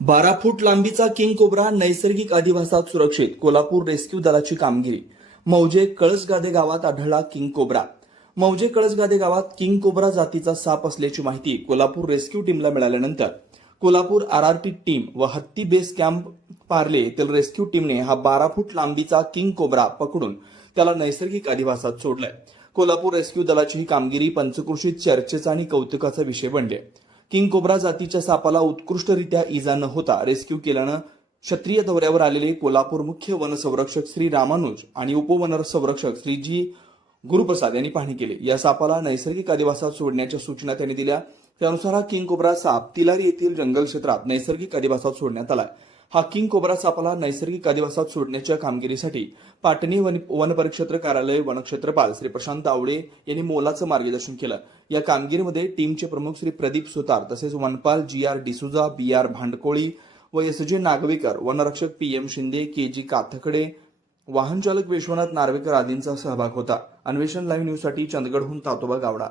बारा फूट लांबीचा king cobra नैसर्गिक अधिवासात सुरक्षित कोल्हापूर रेस्क्यू दलाची कामगिरी. मौजे कळसगादे गावात आढळला किंग कोब्रा. मौजे कळसगादे गावात किंग कोब्रा जातीचा साप असल्याची माहिती कोल्हापूर रेस्क्यू टीमला मिळाल्यानंतर. कोल्हापूर आरआरटी टीम व हत्ती बेस कॅम्प पार्ले येथील रेस्क्यू टीमने हा बारा फूट लांबीचा किंग कोब्रा पकडून त्याला नैसर्गिक अधिवासात सोडलाय. कोल्हापूर रेस्क्यू दलाची ही कामगिरी पंचकृषीत चर्चेचा आणि कौतुकाचा विषय बनले. किंग कोब्रा जातीच्या सापाला उत्कृष्टरित्या इजा न होता. रेस्क्यू केल्यानं क्षत्रिय दौऱ्यावर आलेले कोल्हापूर मुख्य वनसंरक्षक श्री रामानुज आणि उपवनसंरक्षक श्री जी गुरुप्रसाद यांनी पाहणी केली. या सापाला नैसर्गिक अधिवासात सोडण्याच्या सूचना त्यांनी दिल्या. त्यानुसार हा किंग कोब्रा साप तिलारी येथील जंगल क्षेत्रात नैसर्गिक अधिवासात सोडण्यात आलाय हा किंग कोब्रा सापाला नैसर्गिक अधिवासात सोडण्याच्या कामगिरीसाठी पाटणी वन वनपरिक्षेत्र कार्यालय वनक्षेत्रपाल श्री प्रशांत आवडे यांनी मोलाचं मार्गदर्शन केलं. या कामगिरीमध्ये टीमचे प्रमुख श्री प्रदीप सुतार तसेच वनपाल G R D'Souza B R Bhandkoli व एस जे नागवेकर वनरक्षक P M Shinde K G Kathkade वाहन चालक विश्वनाथ नार्वेकर आदींचा सहभाग होता. अन्वेषण लाईव्ह न्यूजसाठी चंदगडहून तातोबा गावडा.